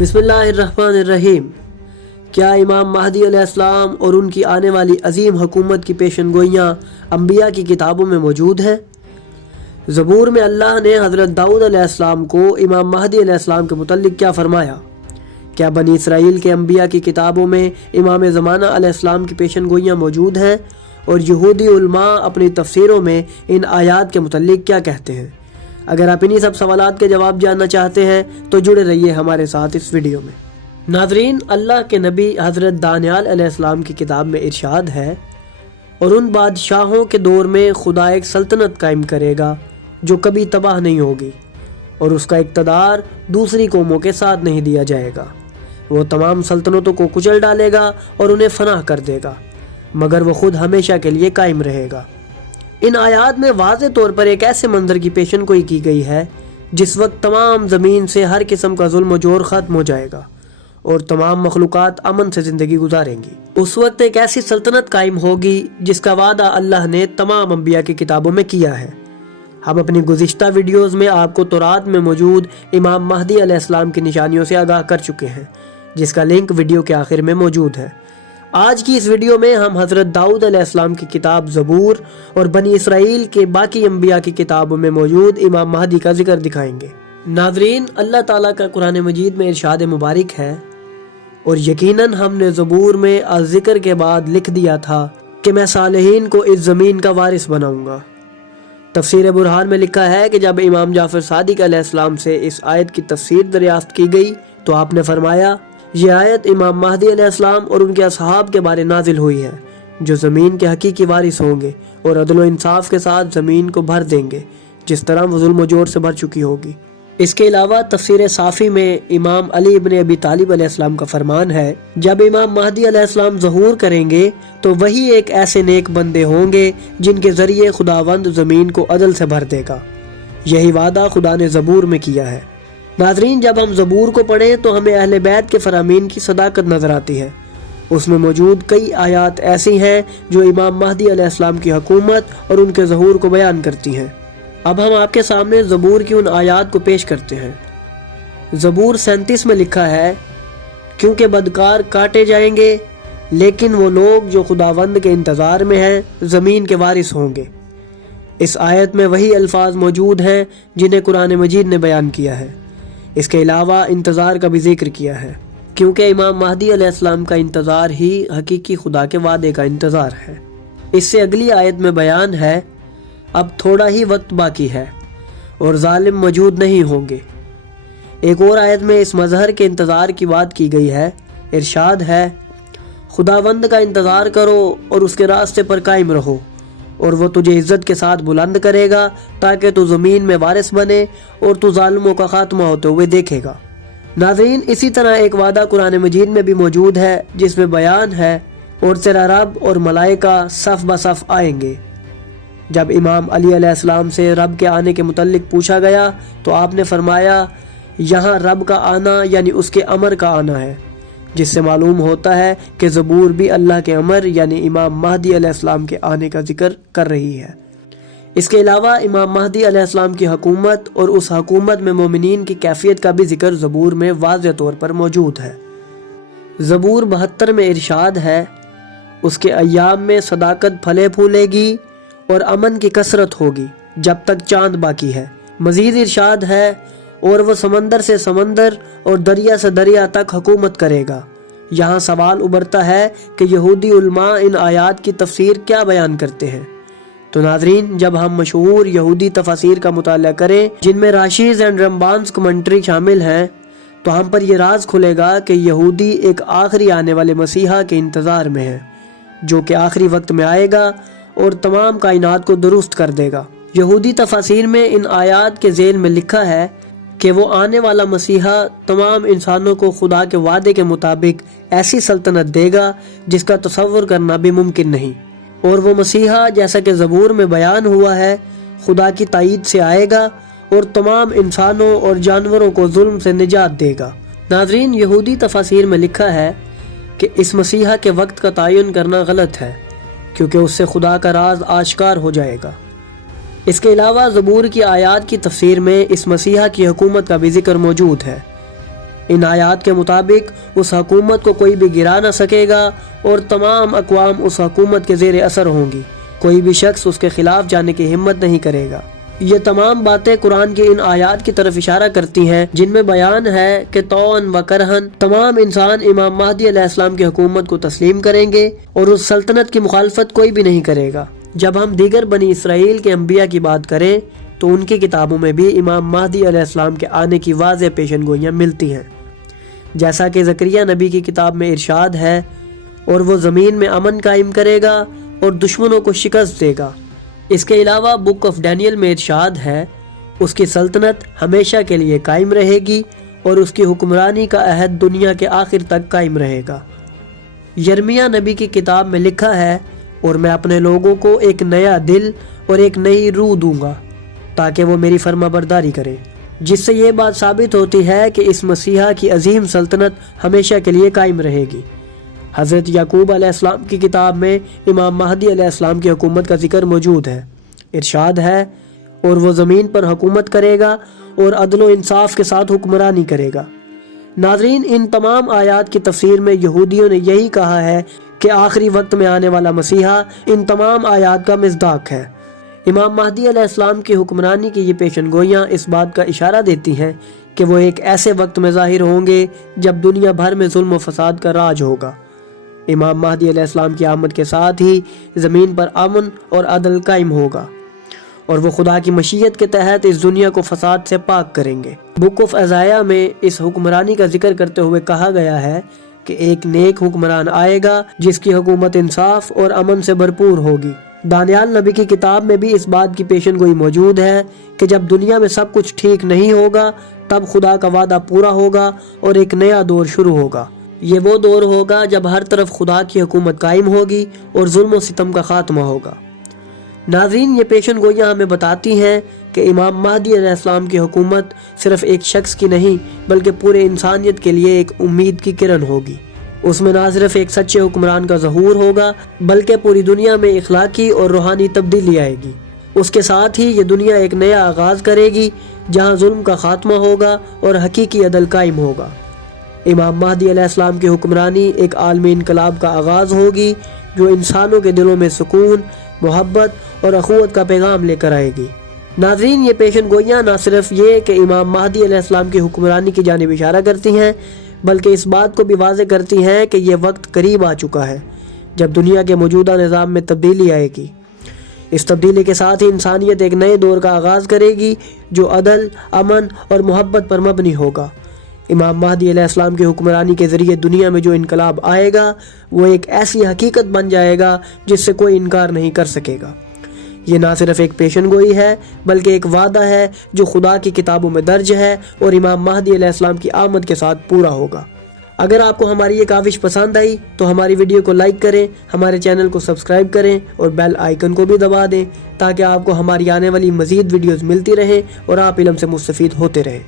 बिस्मिल्लाहिर्रहमानिर्रहीम। क्या इमाम महदी अलैहिस्सलाम और उनकी आने वाली अजीम हुकूमत की पेशनगोइयाँ अंबिया की किताबों में मौजूद हैं? ज़बूर में अल्लाह ने हज़रत दाऊद अलैहिस्सलाम को इमाम महदी अलैहिस्सलाम के मुतल्लिक़ क्या फरमाया? क्या बनी इसराइल के अंबिया की किताबों में इमाम ज़माना अलैहिस्सलाम की पेशनगोइयाँ मौजूद हैं? और यहूदी उलमा अपनी तफसीरों में इन आयात के मुतल्लिक़ क्या कहते हैं? अगर आप इन्हीं सब सवालात के जवाब जानना चाहते हैं तो जुड़े रहिए हमारे साथ इस वीडियो में। नाज़रीन, अल्लाह के नबी हज़रत दानियाल अलैहिस्सलाम की किताब में इरशाद है, और उन बादशाहों के दौर में खुदा एक सल्तनत कायम करेगा जो कभी तबाह नहीं होगी, और उसका इक़्तिदार दूसरी कौमों के साथ नहीं दिया जाएगा। वो तमाम सल्तनतों को कुचल डालेगा और उन्हें फनाह कर देगा, मगर वो खुद हमेशा के लिए कायम रहेगा। इन आयात में वाज़े तौर पर एक ऐसे मंजर की पेशनगोई की गई है जिस वक्त तमाम ज़मीन से हर किस्म का जुल्म जोर ख़त्म हो जाएगा और तमाम मखलूक़ात अमन से ज़िंदगी गुजारेंगी। उस वक्त एक ऐसी सल्तनत कायम होगी जिसका वादा अल्लाह ने तमाम अंबिया की किताबों में किया है। हम अपनी गुज़िश्ता वीडियोज़ में आपको तौरात में मौजूद इमाम महदी अलैहिस्सलाम की निशानियों से आगाह कर चुके हैं, जिसका लिंक वीडियो के आखिर में मौजूद है। आज की इस वीडियो में हम हज़रत दाऊद अलैहिस्सलाम की किताब ज़बूर और बनी इसराइल के बाकी अंबिया की किताबों में मौजूद इमाम महदी का जिक्र दिखाएंगे। नाज़रीन, अल्लाह ताला का कुरान मजीद में इरशाद मुबारक है, और यकीनन हमने ज़बूर में अज़िक्र के बाद लिख दिया था कि मैं सालिहीन को इस ज़मीन का वारिस बनाऊंगा। तफसीर बुरहान में लिखा है कि जब इमाम जाफ़र सादिक अलैहिस्सलाम से इस आयत की तफसीर दरियाफ्त की गई तो आपने फरमाया, यह आयत इमाम महदी अलैहिस्सलाम और उनके असहाब के बारे नाजिल हुई है, जो ज़मीन के हकीकी वारिस होंगे और अदल व इंसाफ के साथ ज़मीन को भर देंगे जिस तरह वो जुल्म जोर से भर चुकी होगी। इसके अलावा तफसीर साफ़ी में इमाम अली इब्न अबी तालिब अलैहिस्सलाम का फरमान है, जब इमाम महदी अलैहिस्सलाम ज़हूर करेंगे तो वही एक ऐसे नेक बंदे होंगे जिनके ज़रिए खुदावंद ज़मीन को अदल से भर देगा। यही वादा खुदा ने ज़बूर में किया है। नाज़रीन, जब हम ज़बूर को पढ़ें तो हमें अहले बैत के फ़रामीन की सदाकत नज़र आती है। उसमें मौजूद कई आयात ऐसी हैं जो इमाम महदी अलैहिस्सलाम की हुकूमत और उनके ज़हूर को बयान करती हैं। अब हम आपके सामने ज़बूर की उन आयात को पेश करते हैं। ज़बूर 37 में लिखा है, क्योंकि बदकार काटे जाएंगे लेकिन वो लोग जो खुदावंद के इंतज़ार में हैं ज़मीन के वारिस होंगे। इस आयत में वही अल्फाज मौजूद हैं जिन्हें कुरान मजीद ने बयान किया है। इसके अलावा इंतज़ार का भी जिक्र किया है, क्योंकि इमाम महदी अलैहिस्सलाम का इंतज़ार ही हकीकी खुदा के वादे का इंतज़ार है। इससे अगली आयत में बयान है, अब थोड़ा ही वक्त बाकी है और जालिम मौजूद नहीं होंगे। एक और आयत में इस मजहर के इंतज़ार की बात की गई है। इरशाद है, खुदावंद का इंतज़ार करो और उसके रास्ते पर कायम रहो, और वो तुझे इज़्ज़त के साथ बुलंद करेगा ताकि तू ज़मीन में वारिस बने और तू ज़ालिमों का खात्मा होते हुए देखेगा। नाज़रीन, इसी तरह एक वादा कुरान मजीद में भी मौजूद है जिसमें बयान है, और तेरा रब और मलाइका सफ़ ब सफ़ आएंगे। जब इमाम अली अलैहिस्सलाम से रब के आने के मुतल्लिक पूछा गया तो आपने फरमाया, यहाँ रब का आना यानी उसके अमर का आना है, जिससे मालूम होता है कि ज़बूर भी अल्लाह के अमर यानी इमाम महदी अलैहिस्सलाम के आने का जिक्र कर रही है। इसके अलावा इमाम महदी अलैहिस्सलाम की हुकूमत और उस हुकूमत में मोमिनीन की कैफियत का भी जिक्र ज़बूर में वाज़ेह तौर पर मौजूद है। ज़बूर 72 में इरशाद है, उसके अय्याम में सदाकत फले फूलेगी और अमन की कसरत होगी जब तक चांद बाकी है। मज़ीद इरशाद है, और वह समंदर से समंदर और दरिया से दरिया तक हुकूमत करेगा। यहाँ सवाल उभरता है कि यहूदी उलमा इन आयात की तफसीर क्या बयान करते हैं। तो नाज़रीन, जब हम मशहूर यहूदी तफसीर का मुताला करें जिनमें राशीज़ एंड रम्बान्स कमेंट्री शामिल हैं, तो हम पर यह राज खुलेगा कि यहूदी एक आखिरी आने वाले मसीहा के इंतज़ार में है, जो कि आखिरी वक्त में आएगा और तमाम कायनात को दुरुस्त कर देगा। यहूदी तफसीर में इन आयात के ज़ेल में लिखा है कि वो आने वाला मसीहा तमाम इंसानों को खुदा के वादे के मुताबिक ऐसी सल्तनत देगा जिसका तसव्वुर करना भी मुमकिन नहीं, और वो मसीहा जैसा कि ज़बूर में बयान हुआ है खुदा की ताईद से आएगा और तमाम इंसानों और जानवरों को जुल्म से निजात देगा। नाज़रीन, यहूदी तफसीर में लिखा है कि इस मसीहा के वक्त का तयन करना गलत है, क्योंकि उससे खुदा का राज आश्कार हो जाएगा। इसके अलावा ज़बूर की आयात की तफसीर में इस मसीहा की हुकूमत का भी जिक्र मौजूद है। ان آیات کے مطابق اس حکومت کو کوئی بھی گرا نہ سکے گا اور تمام اقوام اس حکومت کے زیر اثر ہوں گی، کوئی بھی شخص اس کے خلاف جانے کی ہمت نہیں کرے گا۔ یہ تمام باتیں قرآن کی ان آیات کی طرف اشارہ کرتی ہیں جن میں بیان ہے کہ طوعاً و کرہاً تمام انسان امام مہدی علیہ السلام کی حکومت کو تسلیم کریں گے اور اس سلطنت کی مخالفت کوئی بھی نہیں کرے گا۔ جب ہم دیگر بنی اسرائیل کے انبیاء کی بات کریں تو ان کی کتابوں میں بھی امام مہدی علیہ السلام کے آنے کی واضح پیشن گوئیاں ملتی ہیں، جیسا کہ زکریا نبی کی کتاب میں ارشاد ہے، اور وہ زمین میں امن قائم کرے گا اور دشمنوں کو شکست دے گا۔ اس کے علاوہ بک آف ڈینیل میں ارشاد ہے، اس کی سلطنت ہمیشہ کے لیے قائم رہے گی اور اس کی حکمرانی کا عہد دنیا کے آخر تک قائم رہے گا۔ یرمیہ نبی کی کتاب میں لکھا ہے، اور میں اپنے لوگوں کو ایک نیا دل اور ایک نئی روح دوں گا تاکہ وہ میری فرما برداری کرے، جس سے یہ بات ثابت ہوتی ہے کہ اس مسیحا کی عظیم سلطنت ہمیشہ کے لیے قائم رہے گی۔ حضرت یعقوب علیہ السلام کی کتاب میں امام مہدی علیہ السلام کی حکومت کا ذکر موجود ہے۔ ارشاد ہے، اور وہ زمین پر حکومت کرے گا اور عدل و انصاف کے ساتھ حکمرانی کرے گا۔ ناظرین، ان تمام آیات کی تفسیر میں یہودیوں نے یہی کہا ہے کہ آخری وقت میں آنے والا مسیحا ان تمام آیات کا مصداق ہے۔ امام مہدی علیہ السلام کی حکمرانی کی یہ پیشن گوئیاں اس بات کا اشارہ دیتی ہیں کہ وہ ایک ایسے وقت میں ظاہر ہوں گے جب دنیا بھر میں ظلم و فساد کا راج ہوگا۔ امام مہدی علیہ السلام کی آمد کے ساتھ ہی زمین پر امن اور عدل قائم ہوگا اور وہ خدا کی مشیت کے تحت اس دنیا کو فساد سے پاک کریں گے۔ بک آف ازائیہ میں اس حکمرانی کا ذکر کرتے ہوئے کہا گیا ہے کہ ایک نیک حکمران آئے گا جس کی حکومت انصاف اور امن سے بھرپور ہوگی۔ دانیال نبی کی کتاب میں بھی اس بات کی پیشن گوئی موجود ہے کہ جب دنیا میں سب کچھ ٹھیک نہیں ہوگا تب خدا کا وعدہ پورا ہوگا اور ایک نیا دور شروع ہوگا۔ یہ وہ دور ہوگا جب ہر طرف خدا کی حکومت قائم ہوگی اور ظلم و ستم کا خاتمہ ہوگا۔ ناظرین، یہ پیشن گوئیاں ہمیں بتاتی ہیں کہ امام مہدی علیہ السلام کی حکومت صرف ایک شخص کی نہیں بلکہ پورے انسانیت کے لیے ایک امید کی کرن ہوگی۔ اس میں نہ صرف ایک سچے حکمران کا ظہور ہوگا بلکہ پوری دنیا میں اخلاقی اور روحانی تبدیلی آئے گی۔ اس کے ساتھ ہی یہ دنیا ایک نیا آغاز کرے گی جہاں ظلم کا خاتمہ ہوگا اور حقیقی عدل قائم ہوگا۔ امام مہدی علیہ السلام کی حکمرانی ایک عالمی انقلاب کا آغاز ہوگی جو انسانوں کے دلوں میں سکون، محبت اور اخوت کا پیغام لے کر آئے گی۔ ناظرین، یہ پیشن گوئیاں نہ صرف یہ کہ امام مہدی علیہ السلام کی حکمرانی کی جانب اشارہ کرتی ہیں بلکہ اس بات کو بھی واضح کرتی ہیں کہ یہ وقت قریب آ چکا ہے جب دنیا کے موجودہ نظام میں تبدیلی آئے گی۔ اس تبدیلی کے ساتھ ہی انسانیت ایک نئے دور کا آغاز کرے گی جو عدل، امن اور محبت پر مبنی ہوگا۔ امام مہدی علیہ السلام کی حکمرانی کے ذریعے دنیا میں جو انقلاب آئے گا وہ ایک ایسی حقیقت بن جائے گا جس سے کوئی انکار نہیں کر سکے گا۔ یہ نہ صرف ایک پیشن گوئی ہے بلکہ ایک وعدہ ہے جو خدا کی کتابوں میں درج ہے اور امام مہدی علیہ السلام کی آمد کے ساتھ پورا ہوگا۔ اگر آپ کو ہماری یہ کاوش پسند آئی تو ہماری ویڈیو کو لائک کریں، ہمارے چینل کو سبسکرائب کریں اور بیل آئیکن کو بھی دبا دیں تاکہ آپ کو ہماری آنے والی مزید ویڈیوز ملتی رہیں اور آپ علم سے مستفید ہوتے رہیں۔